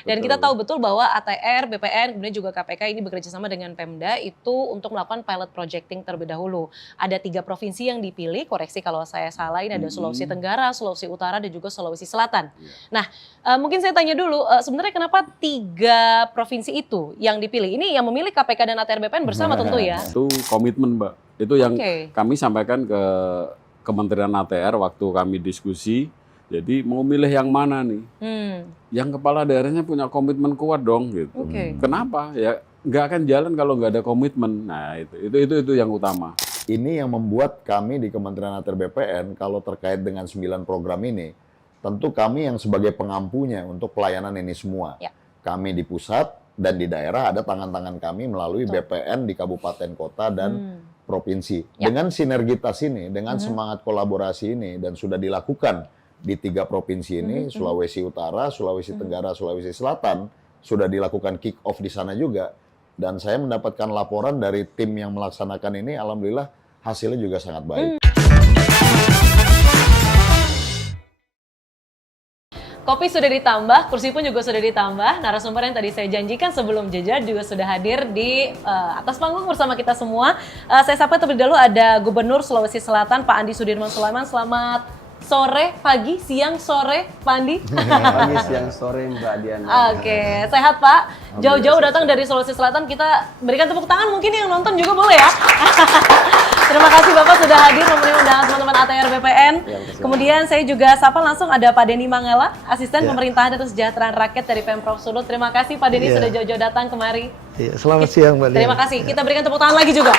Dan kita tahu betul bahwa ATR, BPN, kemudian juga KPK ini bekerja sama dengan Pemda itu untuk melakukan pilot projecting terlebih dahulu. Ada 3 provinsi yang dipilih, koreksi kalau saya salah, ini ada Sulawesi Tenggara, Sulawesi Utara, dan juga Sulawesi Selatan. Nah, mungkin saya tanya dulu, sebenarnya kenapa 3 provinsi itu yang dipilih? Ini yang memilih KPK dan ATR BPN bersama tentu ya? Itu komitmen, Mbak. Itu yang kami sampaikan ke Kementerian ATR waktu kami diskusi. Jadi mau milih yang mana nih? Yang kepala daerahnya punya komitmen kuat dong gitu. Kenapa? Ya nggak akan jalan kalau nggak ada komitmen. Nah itu yang utama. Ini yang membuat kami di Kementerian ATR BPN kalau terkait dengan 9 program ini, tentu kami yang sebagai pengampunya untuk pelayanan ini semua. Kami di pusat dan di daerah ada tangan-tangan kami melalui BPN di kabupaten kota dan provinsi. Dengan sinergitas ini, dengan semangat kolaborasi ini dan sudah dilakukan di 3 provinsi ini, Sulawesi Utara, Sulawesi Tenggara, Sulawesi Selatan, sudah dilakukan kick off di sana juga. Dan saya mendapatkan laporan dari tim yang melaksanakan ini, alhamdulillah hasilnya juga sangat baik. Kopi sudah ditambah, kursi pun juga sudah ditambah. Narasumber yang tadi saya janjikan sebelum jeda juga sudah hadir di atas panggung bersama kita semua. Saya sapa terlebih dahulu ada Gubernur Sulawesi Selatan, Pak Andi Sudirman Sulaiman. Selamat sore, pagi, siang, sore, Pak Andi. Pagi, siang, sore, Mbak Diana. Oke, sehat Pak. Jauh-jauh datang dari Sulawesi Selatan, kita berikan tepuk tangan, mungkin yang nonton juga boleh ya. Terima kasih Bapak sudah hadir memenuhi undangan teman-teman ATR BPN. Kemudian saya juga sapa langsung ada Pak Denny Mangala, Asisten Pemerintahan dan Kesejahteraan Rakyat dari Pemprov Sulut. Terima kasih Pak Denny sudah jauh-jauh datang kemari. Selamat siang Mbak Diana. Terima kasih, kita berikan tepuk tangan lagi juga.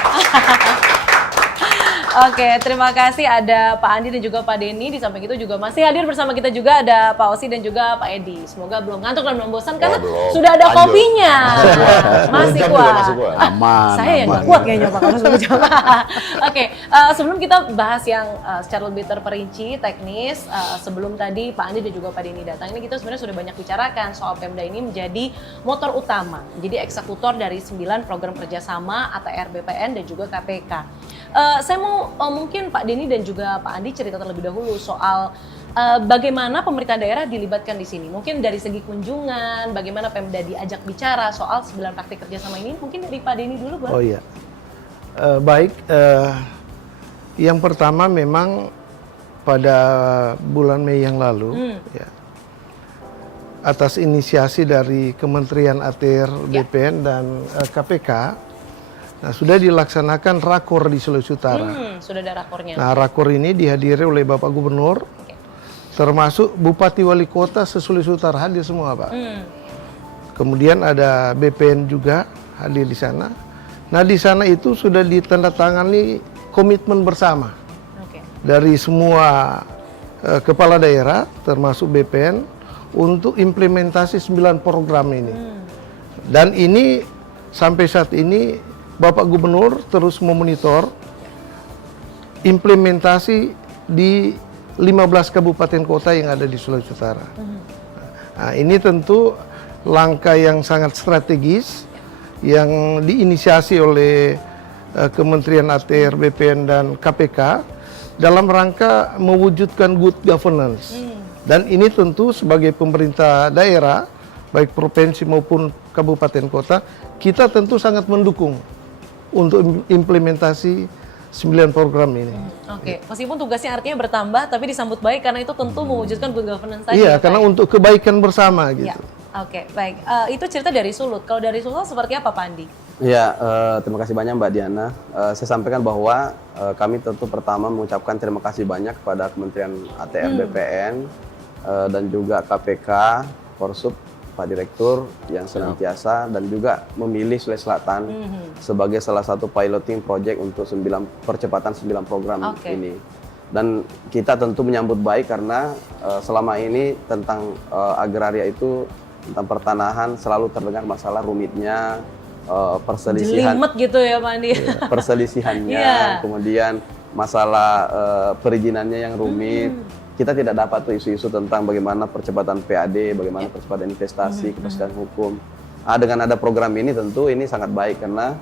Oke, terima kasih ada Pak Andi dan juga Pak Denny. Di samping itu juga masih hadir bersama kita juga ada Pak Osi dan juga Pak Edi. Semoga belum ngantuk dan belum bosan karena sudah ada kopinya. Masih kuat. Aman. Saya yang nggak kuat kayaknya Pak kalau sudah coba. Oke, sebelum kita bahas yang secara lebih terperinci, teknis, sebelum tadi Pak Andi dan juga Pak Denny datang, ini kita sebenarnya sudah banyak bicarakan soal Pemda ini menjadi motor utama, menjadi eksekutor dari 9 program kerjasama ATR BPN dan juga KPK. Saya mau mungkin Pak Denny dan juga Pak Andi cerita terlebih dahulu soal bagaimana pemerintah daerah dilibatkan di sini. Mungkin dari segi kunjungan, bagaimana Pemda diajak bicara soal 9 praktik kerjasama ini. Mungkin dari Pak Denny dulu, boleh? Oh iya, baik. Yang pertama memang pada bulan Mei yang lalu, ya, atas inisiasi dari Kementerian ATR BPN dan KPK, nah, sudah dilaksanakan rakor di Sulawesi Utara. Sudah ada rakornya. Nah, rakor ini dihadiri oleh Bapak Gubernur, termasuk Bupati Wali Kota se-Sulawesi Utara hadir semua, Pak. Kemudian ada BPN juga hadir di sana. Nah, di sana itu sudah ditandatangani komitmen bersama dari semua kepala daerah, termasuk BPN, untuk implementasi 9 program ini. Dan ini sampai saat ini Bapak Gubernur terus memonitor implementasi di 15 kabupaten kota yang ada di Sulawesi Utara. Nah, ini tentu langkah yang sangat strategis yang diinisiasi oleh Kementerian ATR, BPN, dan KPK dalam rangka mewujudkan good governance. Dan ini tentu sebagai pemerintah daerah, baik provinsi maupun kabupaten kota, kita tentu sangat mendukung untuk implementasi 9 program ini. Oke, meskipun tugasnya artinya bertambah, tapi disambut baik karena itu tentu mewujudkan good governance tadi. Iya, karena untuk kebaikan bersama gitu. Oke, baik. Itu cerita dari Sulut. Kalau dari Sulut seperti apa, Pak Andi? Ya, terima kasih banyak Mbak Diana. Saya sampaikan bahwa kami tentu pertama mengucapkan terima kasih banyak kepada Kementerian ATR BPN dan juga KPK, Korsub, Pak Direktur yang senantiasa dan juga memilih Sulawesi Selatan sebagai salah satu piloting project untuk percepatan 9 program ini. Dan kita tentu menyambut baik karena selama ini tentang agraria itu, tentang pertanahan selalu terdengar masalah rumitnya, perselisihan. Jelimet gitu ya Pak Andi. Perselisihannya, kemudian masalah perizinannya yang rumit. Kita tidak dapat tuh isu-isu tentang bagaimana percepatan PAD, bagaimana percepatan investasi, kepastian hukum. Dengan ada program ini tentu ini sangat baik karena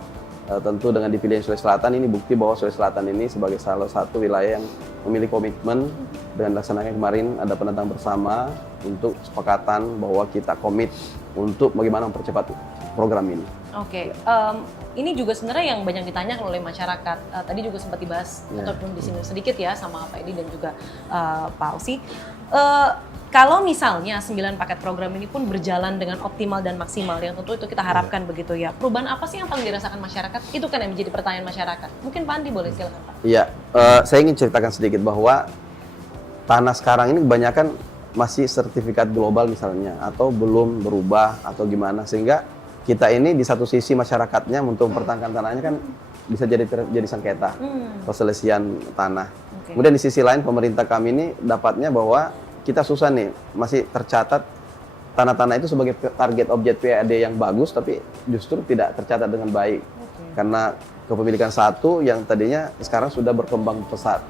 tentu dengan dipilih Sulawesi Selatan ini bukti bahwa Sulawesi Selatan ini sebagai salah satu wilayah yang memiliki komitmen dengan laksanakan kemarin ada penentang bersama untuk kesepakatan bahwa kita komit untuk bagaimana mempercepat program ini. Oke, ini juga sebenarnya yang banyak ditanyakan oleh masyarakat. Tadi juga sempat dibahas ataupun disinggung sedikit ya sama Pak Edi dan juga Pak Ausi. Kalau misalnya 9 paket program ini pun berjalan dengan optimal dan maksimal, yang tentu itu kita harapkan begitu ya. Perubahan apa sih yang paling dirasakan masyarakat? Itu kan yang menjadi pertanyaan masyarakat. Mungkin Pak Andi boleh silakan Pak. Iya, saya ingin ceritakan sedikit bahwa tanah sekarang ini kebanyakan masih sertifikat global misalnya, atau belum berubah atau gimana, sehingga kita ini di satu sisi masyarakatnya untuk mempertahankan tanahnya kan bisa jadi sengketa perselisihan tanah. Kemudian di sisi lain pemerintah kami ini dapatnya bahwa kita susah nih, masih tercatat tanah-tanah itu sebagai target objek PAD yang bagus, tapi justru tidak tercatat dengan baik. Karena kepemilikan satu yang tadinya sekarang sudah berkembang pesat.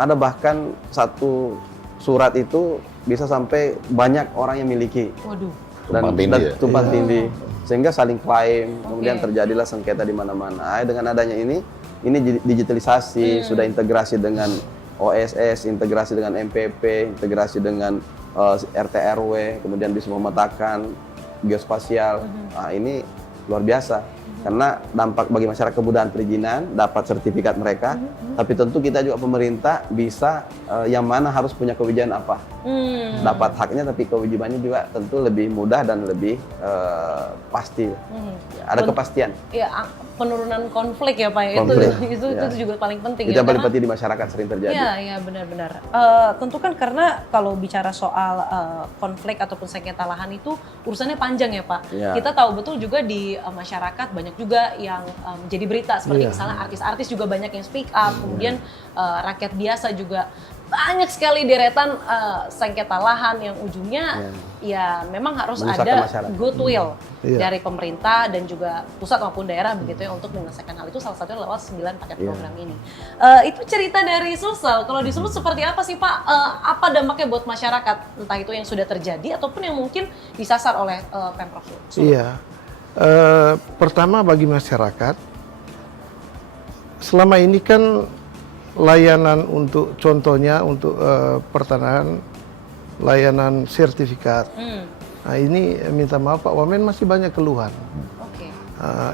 Ada bahkan satu surat itu bisa sampai banyak orang yang miliki. Waduh. Dan tumpang tindih. Sehingga saling klaim, kemudian terjadilah sengketa di mana-mana. Dengan adanya ini digitalisasi, sudah integrasi dengan OSS, integrasi dengan MPP, integrasi dengan RT RW, kemudian bisa memetakan geospasial. Ini luar biasa. Karena dampak bagi masyarakat kemudahan perizinan, dapat sertifikat mereka, tapi tentu kita juga pemerintah bisa yang mana harus punya kewajiban apa. Dapat haknya tapi kewajibannya juga tentu lebih mudah dan lebih pasti. Ada kepastian. Ya, penurunan konflik ya Pak. Itu juga paling penting. Itu yang paling penting di masyarakat sering terjadi. Iya benar-benar. Tentu kan karena kalau bicara soal konflik ataupun sengketa lahan itu urusannya panjang ya Pak. Kita tahu betul juga di masyarakat banyak juga yang menjadi berita seperti misalnya artis-artis juga banyak yang speak up, kemudian rakyat biasa juga banyak sekali deretan sengketa lahan yang ujungnya ya memang harus ada goodwill dari pemerintah dan juga pusat maupun daerah begitu ya untuk menyelesaikan hal itu, salah satunya lewat 9 paket program ini. Itu cerita dari Sulsel. Kalau di Sulut seperti apa sih Pak? Apa dampaknya buat masyarakat? Entah itu yang sudah terjadi ataupun yang mungkin disasar oleh Pemprov Sulut. Iya. Pertama bagi masyarakat, selama ini kan layanan untuk contohnya untuk pertanahan layanan sertifikat. Nah ini minta maaf Pak Wamen masih banyak keluhan.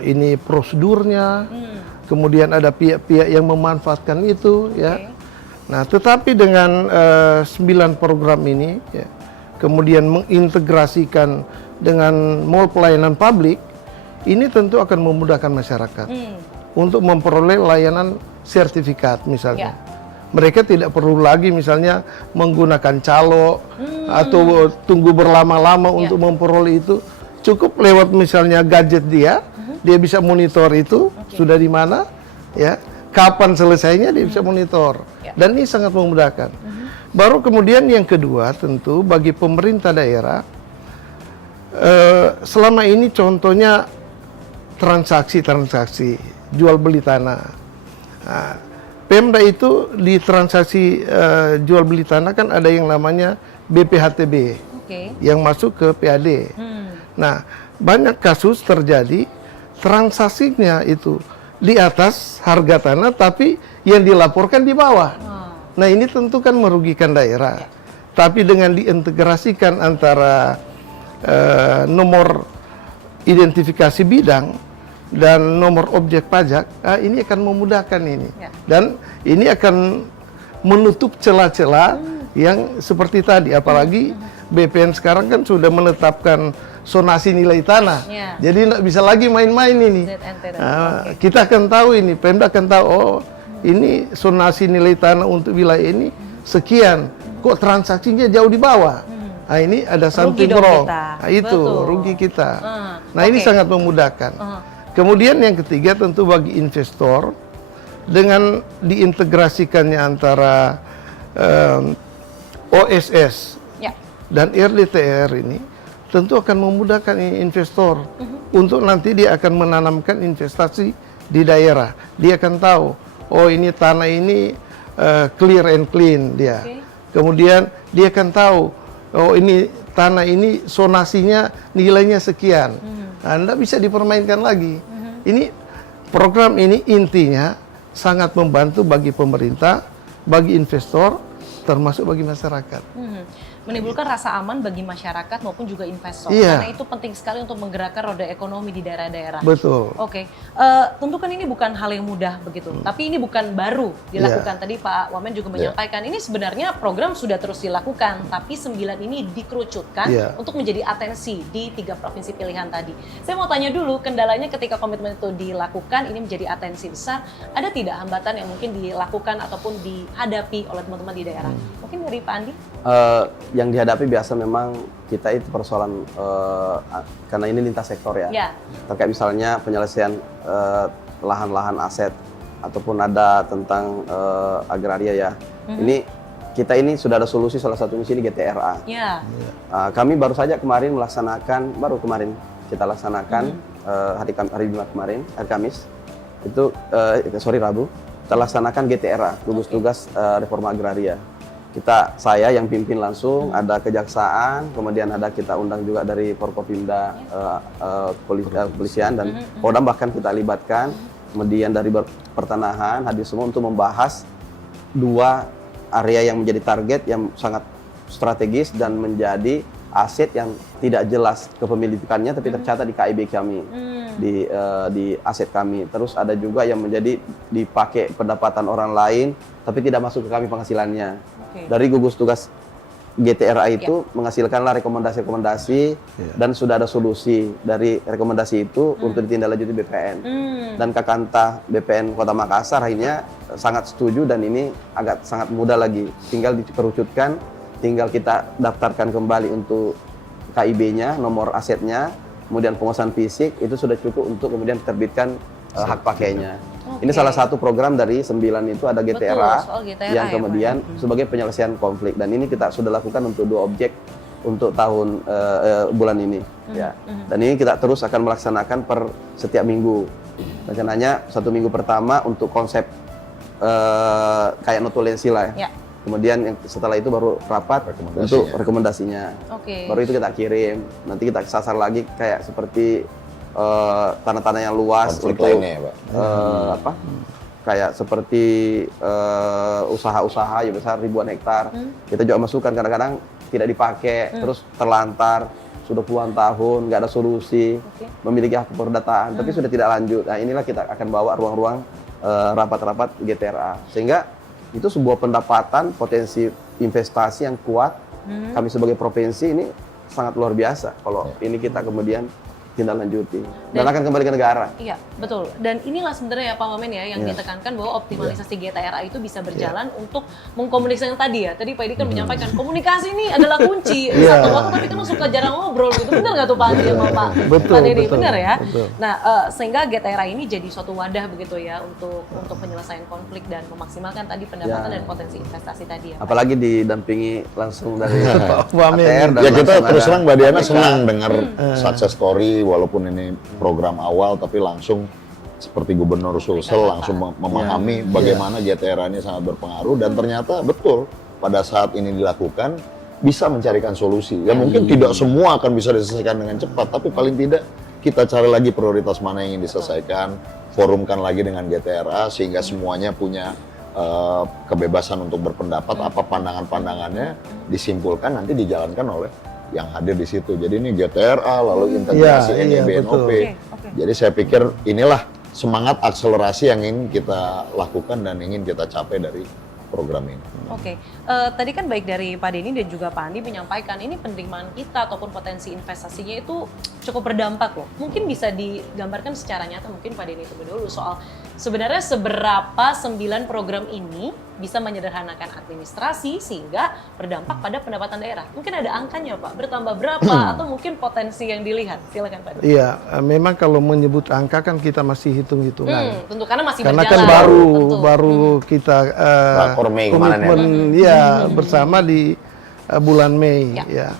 Ini prosedurnya, kemudian ada pihak-pihak yang memanfaatkan itu ya. Nah tetapi dengan 9 program ini ya, kemudian mengintegrasikan dengan mall pelayanan publik, ini tentu akan memudahkan masyarakat untuk memperoleh layanan sertifikat misalnya. Mereka tidak perlu lagi misalnya menggunakan calo atau tunggu berlama-lama untuk memperoleh itu. Cukup lewat misalnya gadget dia bisa monitor itu sudah di mana, ya, kapan selesainya dia bisa monitor. Dan ini sangat memudahkan. Baru kemudian yang kedua tentu bagi pemerintah daerah, selama ini contohnya transaksi jual beli tanah. Nah, Pemda itu di transaksi jual beli tanah kan ada yang namanya BPHTB yang masuk ke PAD. Nah, banyak kasus terjadi transaksinya itu di atas harga tanah tapi yang dilaporkan di bawah. Nah, ini tentu kan merugikan daerah. Tapi dengan diintegrasikan antara nomor identifikasi bidang dan nomor objek pajak, ini akan memudahkan ini. Dan ini akan menutup celah-celah yang seperti tadi. Apalagi BPN sekarang kan sudah menetapkan zonasi nilai tanah. Jadi nggak bisa lagi main-main ini. Kita akan tahu ini, Pemda akan tahu, oh ini zonasi nilai tanah untuk wilayah ini sekian. Kok transaksinya jauh di bawah? Nah ini ada something wrong. Nah, itu rugi kita. Nah ini sangat memudahkan. Kemudian yang ketiga tentu bagi investor dengan diintegrasikannya antara OSS dan RDTR ini tentu akan memudahkan investor untuk nanti dia akan menanamkan investasi di daerah. Dia akan tahu, oh ini tanah ini clear and clean dia. Kemudian dia akan tahu, oh ini tanah ini zonasinya nilainya sekian. Anda bisa dipermainkan lagi. Ini program ini intinya sangat membantu bagi pemerintah, bagi investor, termasuk bagi masyarakat. Menimbulkan rasa aman bagi masyarakat maupun juga investor. Iya. Karena itu penting sekali untuk menggerakkan roda ekonomi di daerah-daerah. Betul. Oke, tentu kan ini bukan hal yang mudah begitu, tapi ini bukan baru dilakukan. Tadi Pak Wamen juga menyampaikan, ini sebenarnya program sudah terus dilakukan, tapi 9 ini dikerucutkan untuk menjadi atensi di 3 provinsi pilihan tadi. Saya mau tanya dulu, kendalanya ketika komitmen itu dilakukan, ini menjadi atensi besar, ada tidak hambatan yang mungkin dilakukan ataupun dihadapi oleh teman-teman di daerah? Mungkin dari Pak Andi? Yang dihadapi biasa memang kita itu persoalan karena ini lintas sektor ya. Terkait misalnya penyelesaian lahan-lahan aset ataupun ada tentang agraria ya. Ini kita ini sudah ada solusi, salah satunya sini GTRA. Kami baru saja kemarin melaksanakan, kita laksanakan hari Jumat kemarin, hari Kamis itu Rabu kita laksanakan GTRA, gugus tugas reforma agraria. Saya yang pimpin langsung, ada kejaksaan, kemudian ada kita undang juga dari Forkopimda, kepolisian dan Kodam bahkan kita libatkan, kemudian dari pertanahan hadir semua untuk membahas 2 area yang menjadi target yang sangat strategis dan menjadi aset yang tidak jelas kepemilikannya tapi tercatat di KIB kami, di aset kami. Terus ada juga yang menjadi dipakai pendapatan orang lain tapi tidak masuk ke kami penghasilannya. Dari gugus tugas GTRA itu menghasilkanlah rekomendasi-rekomendasi dan sudah ada solusi dari rekomendasi itu untuk ditindaklanjuti BPN. Dan Kakanta BPN Kota Makassar akhirnya sangat setuju dan ini sangat mudah lagi. Tinggal dikerucutkan, tinggal kita daftarkan kembali untuk KIB-nya, nomor asetnya, kemudian penguasaan fisik itu sudah cukup untuk kemudian diterbitkan hak pakainya. Ini salah satu program dari 9 itu ada GTRA, yang kemudian sebagai penyelesaian konflik dan ini kita sudah lakukan untuk 2 objek untuk tahun bulan ini ya. Dan ini kita terus akan melaksanakan per setiap minggu. Rencananya 1 minggu pertama untuk konsep kayak notulensi lah ya. Kemudian setelah itu baru rapat untuk rekomendasinya. Baru itu kita kirim. Nanti kita sasar lagi kayak seperti tanah-tanah yang luas konflik untuk lainnya, Pak. kayak seperti usaha-usaha yang besar ribuan hektar. Kita juga masukkan kadang-kadang tidak dipakai, terus terlantar sudah puluhan tahun nggak ada solusi, memiliki hak perdataan tapi sudah tidak lanjut. Nah inilah kita akan bawa ruang-ruang rapat-rapat GTRA sehingga itu sebuah pendapatan potensi investasi yang kuat. Kami sebagai provinsi ini sangat luar biasa kalau ini kita kemudian tindak lanjuti dan akan kembali ke negara. Iya, betul. Dan inilah sebenarnya ya Pak Wamen ya yang ditekankan bahwa optimalisasi GTRA itu bisa berjalan untuk mengkomunikasikan tadi ya. Tadi Pak Edi kan menyampaikan komunikasi ini adalah kunci. Satu waktu tapi kan suka jarang ngobrol gitu. Benar nggak tuh Pak Edi sama Pak Dedi? Benar ya? Nah, sehingga GTRA ini jadi suatu wadah begitu ya untuk penyelesaian konflik dan memaksimalkan tadi pendapatan dan potensi investasi tadi ya. Apalagi didampingi langsung dari Pak Wamen. Ya kita terus terang Mbak Diana senang dengar success story walaupun ini program awal tapi langsung seperti Gubernur Sulsel langsung memahami bagaimana GTRA ini sangat berpengaruh dan ternyata betul pada saat ini dilakukan bisa mencarikan solusi. Ya mungkin tidak semua akan bisa diselesaikan dengan cepat tapi paling tidak kita cari lagi prioritas mana yang ingin diselesaikan, forumkan lagi dengan GTRA sehingga semuanya punya kebebasan untuk berpendapat apa pandangan-pandangannya disimpulkan nanti dijalankan oleh yang hadir di situ. Jadi ini GTRA lalu integrasi NEB-NOP. Jadi saya pikir inilah semangat akselerasi yang ingin kita lakukan dan ingin kita capai dari program ini. Tadi kan baik dari Pak Denny dan juga Pak Andi menyampaikan ini penerimaan kita ataupun potensi investasinya itu cukup berdampak loh. Mungkin bisa digambarkan secara nyata mungkin Pak Denny terlebih dulu soal sebenarnya seberapa 9 program ini bisa menyederhanakan administrasi sehingga berdampak pada pendapatan daerah. Mungkin ada angkanya Pak, bertambah berapa atau mungkin potensi yang dilihat. Silakan Pak Denny. Iya, memang kalau menyebut angka kan kita masih hitung-hitungan. Tentu karena masih karena berjalan. Kan baru kita komitmen bersama di bulan Mei ya.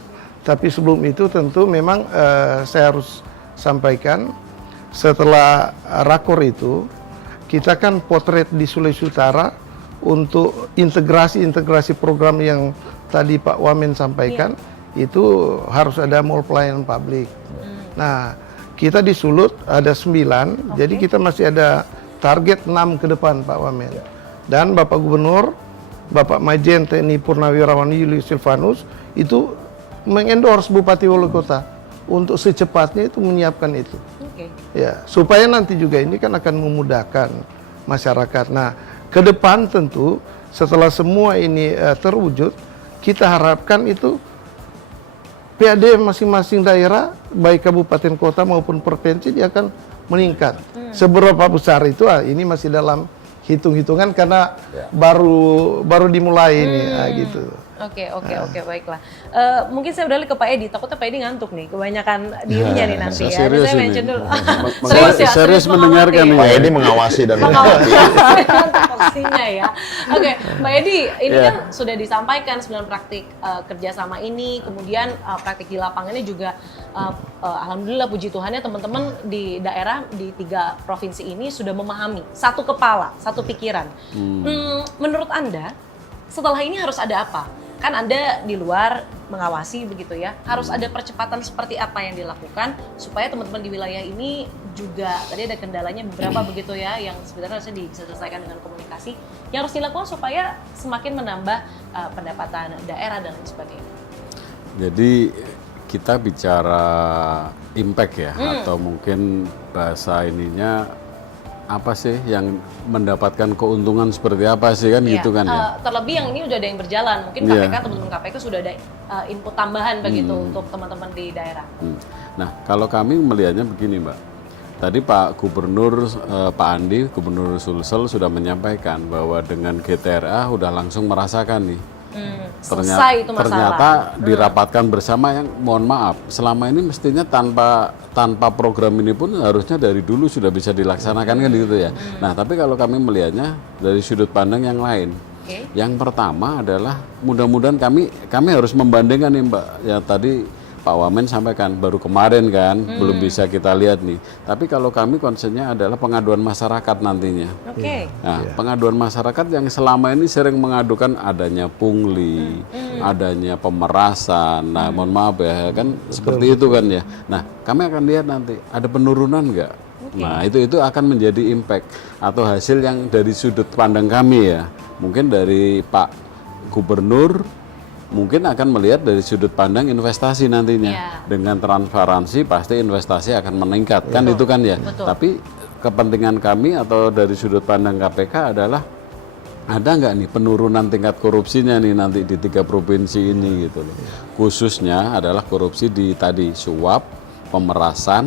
Tapi sebelum itu tentu memang saya harus sampaikan setelah rakor itu kita kan potret di Sulawesi Utara untuk integrasi program yang tadi Pak Wamen sampaikan itu harus ada mall pelayanan publik. Nah Kita di Sulut ada 9, jadi kita masih ada target 6 ke depan Pak Wamen. Dan Bapak Gubernur, Bapak Majen TNI Purnawirawan Julius Silvanus itu mengendorse Bupati Wali Kota untuk secepatnya itu menyiapkan itu. Ya, supaya nanti juga ini kan akan memudahkan masyarakat. Nah, ke depan tentu setelah semua ini terwujud, kita harapkan itu PAD masing-masing daerah, baik kabupaten kota maupun provinsi, dia akan meningkat. Seberapa besar itu, ini masih dalam hitung-hitungan karena baru dimulai ini, gitu. Oke, baiklah. Mungkin saya beralih ke Pak Edi. Takutnya Pak Edi ngantuk nih, kebanyakan dirinya nih nanti ya. Serius Saya ini. mention dulu. Serius mendengarkan nih. Pak Edi mengawasi dan mengamati. Porsinya ya. Oke, Pak Edi, ini kan sudah disampaikan 9 praktik kerjasama ini, kemudian praktik di lapangannya juga, alhamdulillah puji Tuhannya teman-teman di daerah di 3 provinsi ini sudah memahami, satu kepala, satu pikiran. Menurut Anda, setelah ini harus ada apa? Kan Anda di luar mengawasi begitu ya, harus ada percepatan seperti apa yang dilakukan supaya teman-teman di wilayah ini juga, tadi ada kendalanya beberapa begitu ya, yang sebenarnya harusnya bisa diselesaikan dengan komunikasi, yang harus dilakukan supaya semakin menambah pendapatan daerah dan lain sebagainya. Jadi kita bicara impact ya, atau mungkin bahasa ininya apa sih yang mendapatkan keuntungan seperti apa sih kan gitu kan ya. Terlebih yang ini udah ada yang berjalan, mungkin KPK teman-teman KPK sudah ada input tambahan begitu untuk teman-teman di daerah. Nah kalau kami melihatnya begini Mbak, tadi Pak Gubernur Pak Andi, Gubernur Sulsel sudah menyampaikan bahwa dengan GTRA udah langsung merasakan nih. Selesai itu masalah. Ternyata dirapatkan bersama yang mohon maaf selama ini mestinya tanpa program ini pun harusnya dari dulu sudah bisa dilaksanakan kan gitu ya. Nah tapi kalau kami melihatnya dari sudut pandang yang lain. Yang pertama adalah mudah-mudahan kami harus membandingkan nih Mbak, ya tadi Pak Wamen sampaikan baru kemarin kan, belum bisa kita lihat nih. Tapi kalau kami konsennya adalah pengaduan masyarakat nantinya. Nah, pengaduan masyarakat yang selama ini sering mengadukan adanya pungli, adanya pemerasan. Nah, mohon maaf ya kan seperti itu kan ya. Nah, kami akan lihat nanti ada penurunan nggak. Nah, itu akan menjadi impact atau hasil yang dari sudut pandang kami ya. Mungkin dari Pak Gubernur mungkin akan melihat dari sudut pandang investasi nantinya. Dengan transparansi pasti investasi akan meningkat kan itu kan ya. Tapi kepentingan kami atau dari sudut pandang KPK adalah ada nggak nih penurunan tingkat korupsinya nih nanti di 3 provinsi ini gitu loh. Khususnya adalah korupsi di tadi suap, pemerasan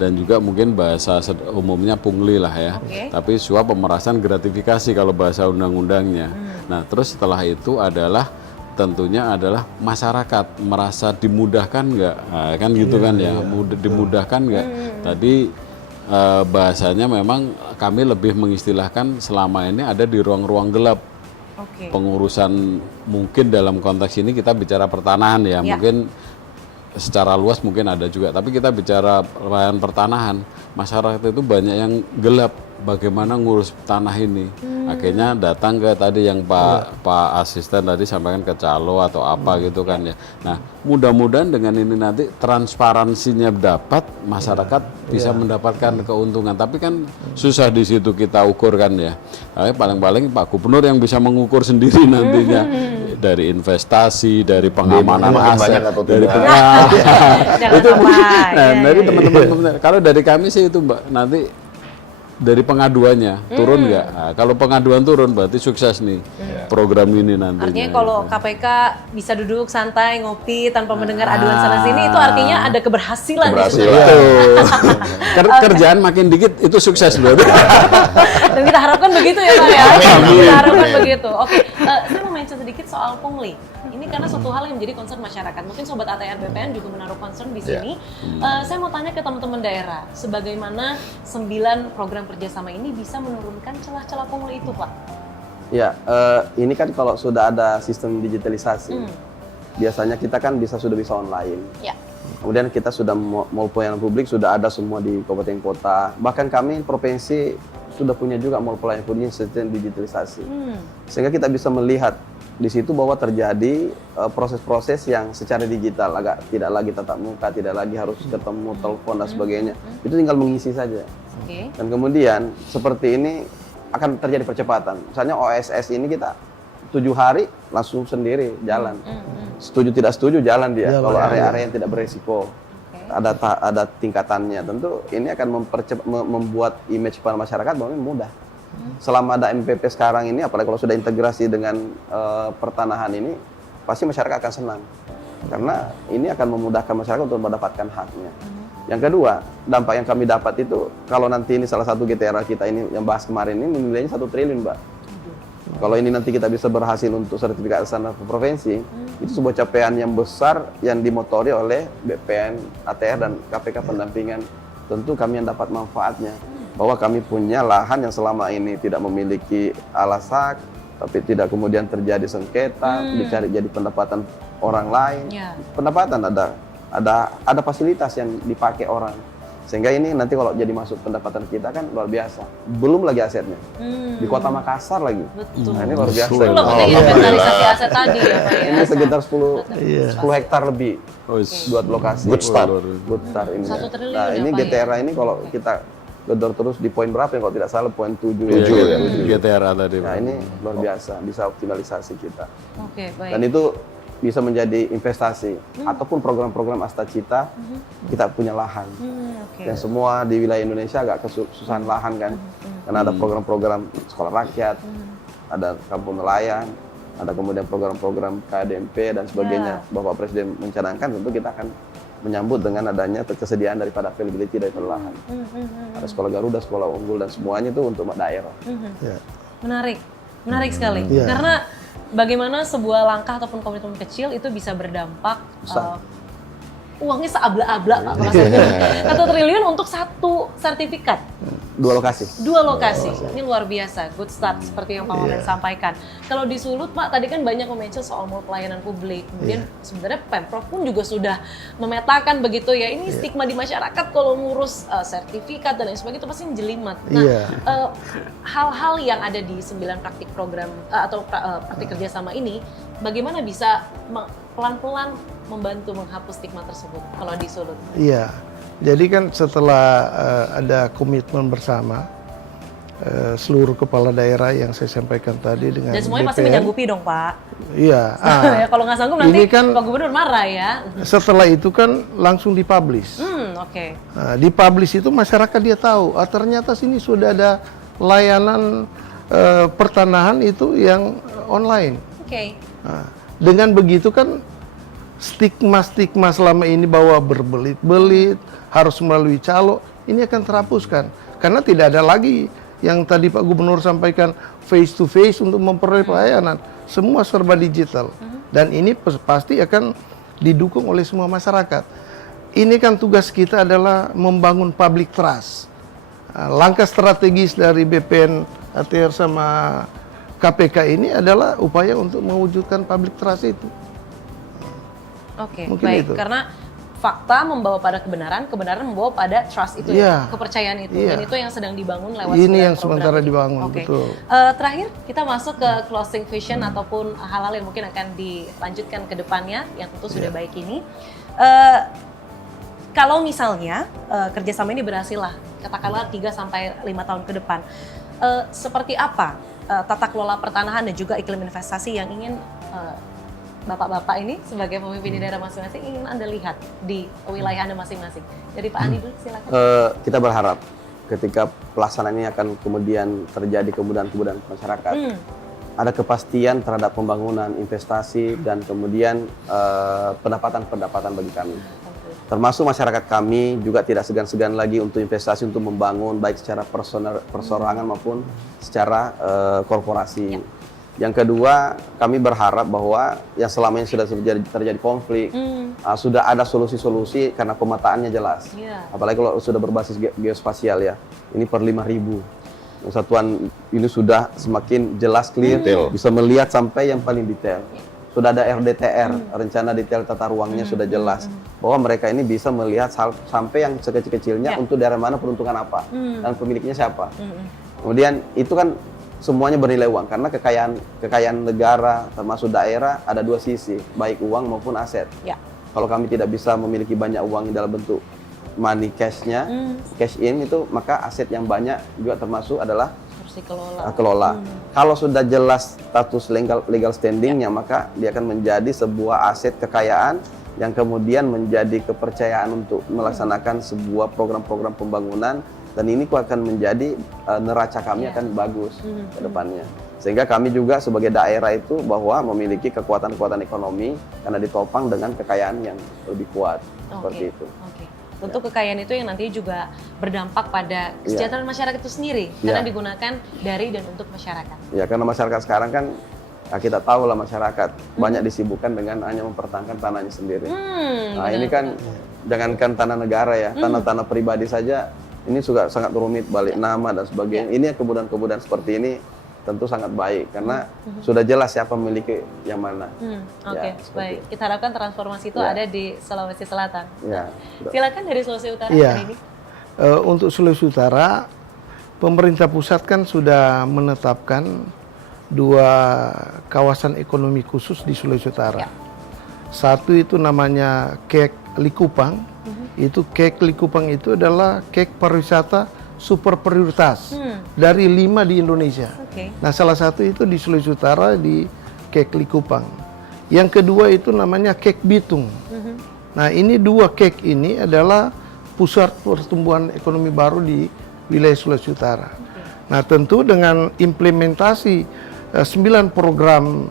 dan juga mungkin bahasa umumnya pungli lah ya. Tapi suap, pemerasan, gratifikasi kalau bahasa undang-undangnya. Nah, terus setelah itu adalah tentunya adalah masyarakat merasa dimudahkan nggak, kan gitu kan ya, dimudahkan nggak. Tadi bahasanya memang kami lebih mengistilahkan selama ini ada di ruang-ruang gelap. Pengurusan mungkin dalam konteks ini kita bicara pertanahan ya, mungkin secara luas mungkin ada juga, tapi kita bicara pelayanan pertanahan, masyarakat itu banyak yang gelap bagaimana ngurus tanah ini. Akhirnya datang ke tadi yang Pak Asisten tadi sampaikan ke calo atau apa gitu kan ya. Nah, mudah-mudahan dengan ini nanti transparansinya dapat, masyarakat bisa mendapatkan keuntungan. Tapi kan susah di situ kita ukur kan ya. Tapi paling-paling Pak Gubernur yang bisa mengukur sendiri nantinya dari investasi, dari pengamanan aset, dari itu mungkin. Nah, dari teman-teman kalau dari kami sih itu Mbak, nanti dari pengaduannya turun nggak? Nah, kalau pengaduan turun berarti sukses nih program ini nantinya. Artinya kalau KPK bisa duduk santai ngopi tanpa mendengar aduan sana sini, itu artinya ada keberhasilan. Kerjaan makin dikit itu sukses loh. Dan kita harapkan begitu ya Pak ya. Kita harapkan begitu. Oke, saya mau mention sedikit soal pungli. Ini karena suatu hal yang menjadi concern masyarakat. Mungkin Sobat ATR BPN juga menaruh concern di sini. Saya mau tanya ke teman-teman daerah, sebagaimana 9 program kerjasama ini bisa menurunkan celah-celah pungli itu, Pak? Ya, ini kan kalau sudah ada sistem digitalisasi, biasanya kita kan sudah bisa online. Kemudian kita sudah mall pelayanan publik sudah ada semua di kabupaten kota. Bahkan kami provinsi sudah punya juga mall pelayanan publik sistem digitalisasi. Sehingga kita bisa melihat di situ bahwa terjadi proses-proses yang secara digital, agak tidak lagi tatap muka, tidak lagi harus ketemu, telepon dan sebagainya. Itu tinggal mengisi saja. Dan kemudian seperti ini akan terjadi percepatan. Misalnya OSS ini kita 7 hari langsung sendiri jalan. Setuju tidak setuju jalan dia. Kalau area-area yang tidak beresiko. Ada tingkatannya. Tentu ini akan membuat image pada masyarakat bahwa ini mudah. Selama ada MPP sekarang ini, apalagi kalau sudah integrasi dengan pertanahan ini, pasti masyarakat akan senang. Karena ini akan memudahkan masyarakat untuk mendapatkan haknya. Yang kedua, dampak yang kami dapat itu, kalau nanti ini salah satu GTRA kita ini yang bahas kemarin ini, nilainya 1 triliun, Mbak. Kalau ini nanti kita bisa berhasil untuk sertifikat standar provinsi, itu sebuah capaian yang besar yang dimotori oleh BPN, ATR, dan KPK pendampingan. Tentu kami yang dapat manfaatnya. Bahwa kami punya lahan yang selama ini tidak memiliki alasak, tapi tidak kemudian terjadi sengketa, dicari jadi pendapatan orang lain. Pendapatan ada fasilitas yang dipakai orang. Sehingga ini nanti kalau jadi masuk pendapatan kita kan luar biasa. Belum lagi asetnya. Di Kota Makassar lagi. Betul. Nah, ini luar biasa. Itu loh penting inventarisasi aset tadi ya Pak ya. Ini sekitar 10 hektar lebih. Buat lokasi. Good start. Good start ini. 1 triliun Nah, ini ya, Pak, GTRA ini kalau kita gedor terus di poin berapa ya, kalau tidak salah poin 7 ya. GTRA tadi. Nah, ini luar biasa, bisa optimalisasi kita. Oke, baik. Dan itu bisa menjadi investasi ataupun program-program Astacita. Kita punya lahan. Yang semua di wilayah Indonesia agak kesusahan lahan kan. Karena ada program-program sekolah rakyat, ada kampung nelayan, ada kemudian program-program KDMP dan sebagainya. Bapak Presiden mencanangkan, tentu kita akan menyambut dengan adanya kesediaan daripada availability dari lahan. Ada sekolah Garuda, sekolah unggul, dan semuanya itu untuk daerah. Menarik sekali. Karena bagaimana sebuah langkah ataupun komitmen kecil itu bisa berdampak uangnya seabla-abla Pak. Maksudnya 1 triliun untuk 1 sertifikat. 2 lokasi. 2 lokasi. Ini luar biasa. Good start seperti yang Pak Wamen sampaikan. Kalau di Sulut Pak, tadi kan banyak mention soal mall pelayanan publik. Kemudian sebenarnya Pemprov pun juga sudah memetakan begitu ya. Ini stigma di masyarakat kalau ngurus sertifikat dan lain sebagainya itu pasti jelimet. Nah, hal-hal yang ada di 9 praktik program atau praktik kerjasama ini, bagaimana bisa pelan-pelan membantu menghapus stigma tersebut kalau di Sulut? Iya. Jadi kan setelah ada komitmen bersama seluruh kepala daerah yang saya sampaikan tadi dengan dan semuanya BPN, pasti menyanggupi dong Pak. Iya. Ya, kalau nggak sanggup nanti kan, Pak Gubernur marah ya. Setelah itu kan langsung dipublish. Oke. Nah, dipublish itu masyarakat dia tahu, ternyata sini sudah ada layanan pertanahan itu yang online. Oke. Nah, dengan begitu kan stigma-stigma selama ini bahwa berbelit-belit, harus melalui calo, ini akan terhapuskan. Karena tidak ada lagi yang tadi Pak Gubernur sampaikan face to face untuk memperoleh pelayanan. Semua serba digital. Dan ini pasti akan didukung oleh semua masyarakat. Ini kan tugas kita adalah membangun public trust. Langkah strategis dari BPN, ATR sama KPK ini adalah upaya untuk mewujudkan public trust itu. Oke, Mungkin baik. itu. Karena fakta membawa pada kebenaran, kebenaran membawa pada trust itu ya, kepercayaan itu. Dan itu yang sedang dibangun lewat ini yang program sementara itu. dibangun, Oke. betul. Terakhir kita masuk ke closing vision ataupun hal-hal yang mungkin akan dilanjutkan ke depannya yang tentu sudah baik ini. Kalau misalnya kerjasama ini berhasil lah, katakanlah 3-5 tahun ke depan, seperti apa tata kelola pertanahan dan juga iklim investasi yang ingin Bapak-bapak ini sebagai pemimpin di daerah masing-masing ingin Anda lihat di wilayah Anda masing-masing? Dari Pak Andi dulu silakan. Kita berharap ketika pelaksanaan ini akan kemudian terjadi kemudahan-kemudahan masyarakat, ada kepastian terhadap pembangunan, investasi, dan kemudian pendapatan-pendapatan bagi kami. Termasuk masyarakat kami juga tidak segan-segan lagi untuk investasi untuk membangun baik secara persorangan maupun secara korporasi. Yang kedua, kami berharap bahwa yang selama ini sudah terjadi konflik, sudah ada solusi-solusi karena pemetaannya jelas. Apalagi kalau sudah berbasis geospasial ya, ini per 5.000. Satuan ini sudah semakin jelas, clear, bisa melihat sampai yang paling detail. Sudah ada RDTR, rencana detail tata ruangnya sudah jelas. Bahwa mereka ini bisa melihat sampai yang sekecil-kecilnya untuk daerah mana peruntukan apa, dan pemiliknya siapa. Kemudian itu kan semuanya bernilai uang, karena kekayaan negara termasuk daerah ada dua sisi, baik uang maupun aset. Ya. Kalau kami tidak bisa memiliki banyak uang dalam bentuk money cash-nya, cash in itu, maka aset yang banyak juga termasuk adalah harus dikelola. kelola. Kalau sudah jelas status legal standing-nya, maka dia akan menjadi sebuah aset kekayaan yang kemudian menjadi kepercayaan untuk melaksanakan sebuah program-program pembangunan, dan ini akan menjadi neraca kami akan bagus ke depannya. Sehingga kami juga sebagai daerah itu bahwa memiliki kekuatan-kekuatan ekonomi karena ditopang dengan kekayaan yang lebih kuat, seperti itu. Tentu kekayaan itu yang nantinya juga berdampak pada kesejahteraan masyarakat itu sendiri, karena digunakan dari dan untuk masyarakat. Ya, karena masyarakat sekarang kan, kita tahu lah masyarakat banyak disibukkan dengan hanya mempertahankan tanahnya sendiri. Nah, ini kan jangankan tanah negara ya, tanah-tanah pribadi saja ini juga sangat rumit, balik nama dan sebagainya. Ini kemudahan-kemudahan seperti ini tentu sangat baik karena sudah jelas siapa memiliki yang mana. Oke, baik. Kita harapkan transformasi itu ada di Sulawesi Selatan. Ya, silakan dari Sulawesi Utara hari ini. Untuk Sulawesi Utara, pemerintah pusat kan sudah menetapkan 2 kawasan ekonomi khusus di Sulawesi Utara. Satu itu namanya Kek Likupang. Itu Kek Likupang itu adalah kek pariwisata super prioritas dari 5 di Indonesia. Nah, salah satu itu di Sulawesi Utara di Kek Likupang. Yang kedua itu namanya Kek Bitung. Nah, ini 2 kek ini adalah pusat pertumbuhan ekonomi baru di wilayah Sulawesi Utara. Nah, tentu dengan implementasi 9 program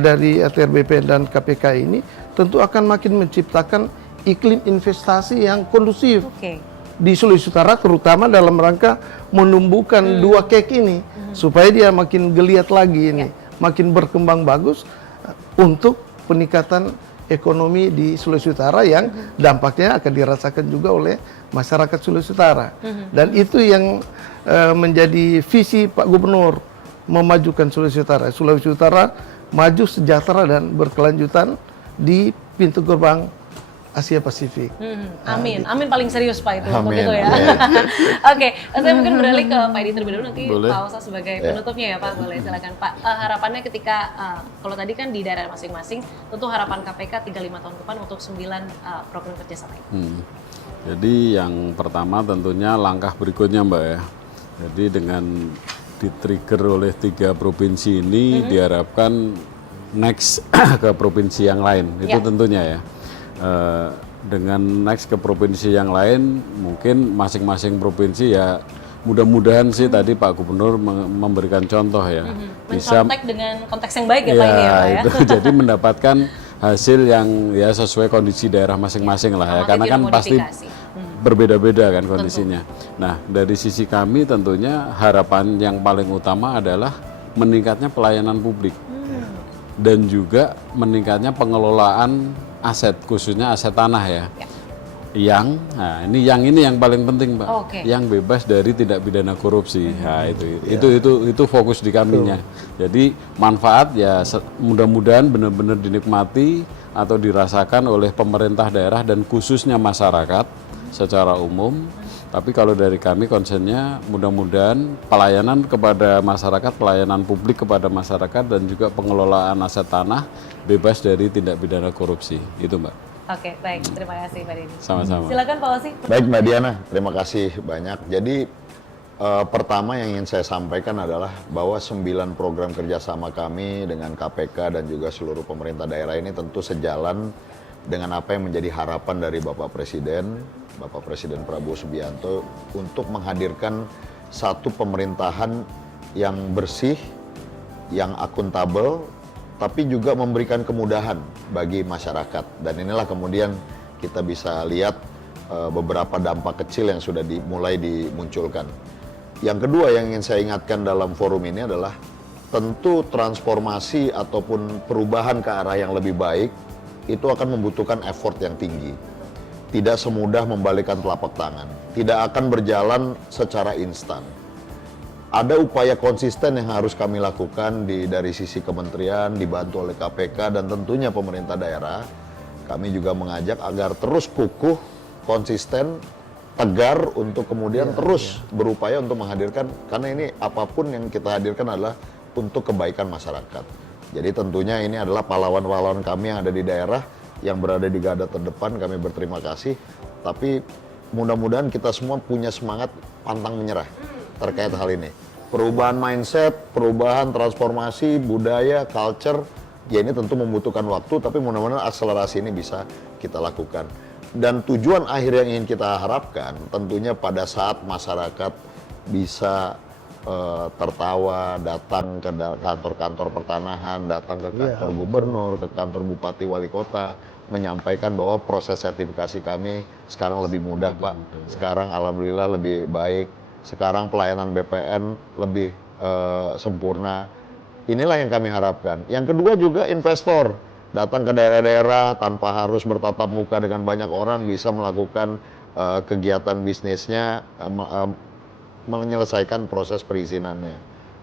dari ATR BPN dan KPK ini tentu akan makin menciptakan iklim investasi yang kondusif di Sulawesi Utara, terutama dalam rangka menumbuhkan 2 kek ini supaya dia makin geliat lagi ini, makin berkembang bagus untuk peningkatan ekonomi di Sulawesi Utara yang dampaknya akan dirasakan juga oleh masyarakat Sulawesi Utara. Dan itu yang menjadi visi Pak Gubernur, memajukan Sulawesi Utara. Sulawesi Utara maju, sejahtera dan berkelanjutan di pintu gerbang Asia Pasifik. Amin, amin paling serius Pak itu untuk Amin. itu ya. Oke, saya mungkin beralih ke Pak Edi terlebih dahulu, nanti Pak Osa sebagai penutupnya ya Pak, boleh silakan Pak. Harapannya ketika, kalau tadi kan di daerah masing-masing, tentu harapan KPK 3-5 tahun ke depan untuk 9 program kerjasama ini. Jadi yang pertama tentunya langkah berikutnya Mbak ya. Jadi dengan di-trigger oleh 3 provinsi ini diharapkan next ke provinsi yang lain, itu tentunya ya. Dengan next ke provinsi yang lain, mungkin masing-masing provinsi ya mudah-mudahan sih tadi Pak Gubernur memberikan contoh ya, bisa dengan konteks yang baik ya Pak ini ya Pak ya. Itu jadi mendapatkan hasil yang ya sesuai kondisi daerah masing-masing lah ya, karena kan pasti berbeda-beda kan kondisinya. Nah, dari sisi kami tentunya harapan yang paling utama adalah meningkatnya pelayanan publik dan juga meningkatnya pengelolaan aset, khususnya aset tanah ya. Yang ini yang paling penting Pak, yang bebas dari tindak pidana korupsi. Nah, itu fokus di kaminya. Jadi manfaat ya mudah-mudahan benar-benar dinikmati atau dirasakan oleh pemerintah daerah dan khususnya masyarakat secara umum. Tapi kalau dari kami konsennya mudah-mudahan pelayanan kepada masyarakat, pelayanan publik kepada masyarakat dan juga pengelolaan aset tanah bebas dari tindak pidana korupsi. Itu Mbak. Oke, baik. Terima kasih Pak Deni. Sama-sama. Silakan Pak Osi. Baik Mbak Diana, terima kasih banyak. Jadi pertama yang ingin saya sampaikan adalah bahwa 9 program kerjasama kami dengan KPK dan juga seluruh pemerintah daerah ini tentu sejalan dengan apa yang menjadi harapan dari Bapak Presiden Prabowo Subianto untuk menghadirkan satu pemerintahan yang bersih, yang akuntabel, tapi juga memberikan kemudahan bagi masyarakat. Dan inilah kemudian kita bisa lihat beberapa dampak kecil yang sudah mulai dimunculkan. Yang kedua yang ingin saya ingatkan dalam forum ini adalah tentu transformasi ataupun perubahan ke arah yang lebih baik itu akan membutuhkan effort yang tinggi. Tidak semudah membalikkan telapak tangan. Tidak akan berjalan secara instan. Ada upaya konsisten yang harus kami lakukan dari sisi kementerian, dibantu oleh KPK dan tentunya pemerintah daerah. Kami juga mengajak agar terus kukuh, konsisten tegar untuk kemudian terus berupaya untuk menghadirkan, karena ini apapun yang kita hadirkan adalah untuk kebaikan masyarakat. Jadi tentunya ini adalah pahlawan-pahlawan kami yang ada di daerah, yang berada di garda terdepan, kami berterima kasih. Tapi mudah-mudahan kita semua punya semangat pantang menyerah terkait hal ini. Perubahan mindset, perubahan transformasi, budaya, culture, ya ini tentu membutuhkan waktu, tapi mudah-mudahan akselerasi ini bisa kita lakukan. Dan tujuan akhir yang ingin kita harapkan tentunya pada saat masyarakat bisa tertawa, datang ke kantor-kantor pertanahan, datang ke kantor gubernur, ke kantor bupati, wali kota, menyampaikan bahwa proses sertifikasi kami sekarang lebih mudah, Pak. Sekarang alhamdulillah lebih baik. Sekarang pelayanan BPN lebih sempurna. Inilah yang kami harapkan. Yang kedua juga investor datang ke daerah-daerah tanpa harus bertatap muka dengan banyak orang, bisa melakukan kegiatan bisnisnya, menyelesaikan proses perizinannya.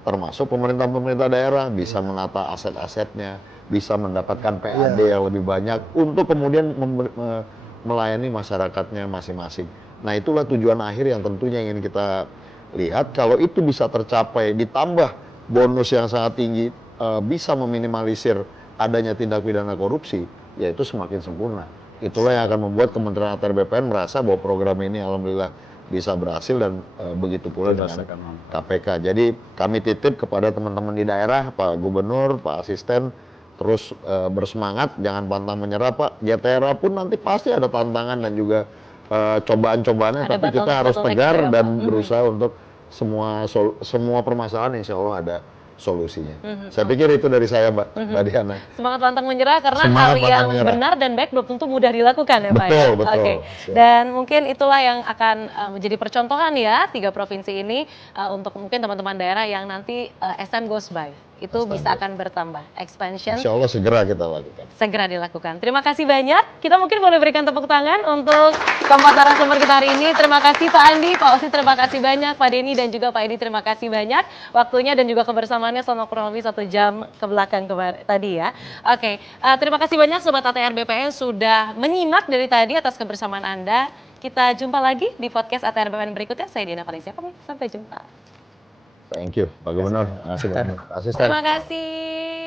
Termasuk pemerintah-pemerintah daerah bisa menata aset-asetnya, bisa mendapatkan PAD yang lebih banyak untuk kemudian melayani masyarakatnya masing-masing. Nah, itulah tujuan akhir yang tentunya ingin kita lihat. Kalau itu bisa tercapai, ditambah bonus yang sangat tinggi, bisa meminimalisir adanya tindak pidana korupsi, ya itu semakin sempurna. Itulah yang akan membuat Kementerian ATR BPN merasa bahwa program ini alhamdulillah bisa berhasil, dan begitu pula dengan KPK. Jadi kami titip kepada teman-teman di daerah, Pak Gubernur, Pak Asisten, terus bersemangat, jangan pantang menyerah, Pak. JTRA pun nanti pasti ada tantangan dan juga cobaan-cobaannya, tapi kita harus tegar dan berusaha untuk semua permasalahan insya Allah ada solusinya. Saya pikir itu dari saya, Mbak Diana. Semangat pantang menyerah, karena hal yang benar dan baik belum tentu mudah dilakukan ya Pak. Betul, ya? betul. Oke. Dan mungkin itulah yang akan menjadi percontohan ya 3 provinsi ini untuk mungkin teman-teman daerah yang nanti SM goes by. Itu bisa akan bertambah. Expansion. Insya Allah segera kita lakukan. Segera dilakukan. Terima kasih banyak. Kita mungkin boleh berikan tepuk tangan untuk keempat narasumber kita hari ini. Terima kasih Pak Andi, Pak Osi terima kasih banyak, Pak Denny dan juga Pak Edi terima kasih banyak waktunya dan juga kebersamaannya selama kurang lebih 1 jam ke belakang tadi ya. Oke, terima kasih banyak Sobat ATR BPN sudah menyimak dari tadi atas kebersamaan Anda. Kita jumpa lagi di podcast ATR BPN berikutnya. Saya Diana Valencia. Sampai jumpa. Thank you, Pak Gubernur. Terima kasih, Pak Asisten. Terima kasih.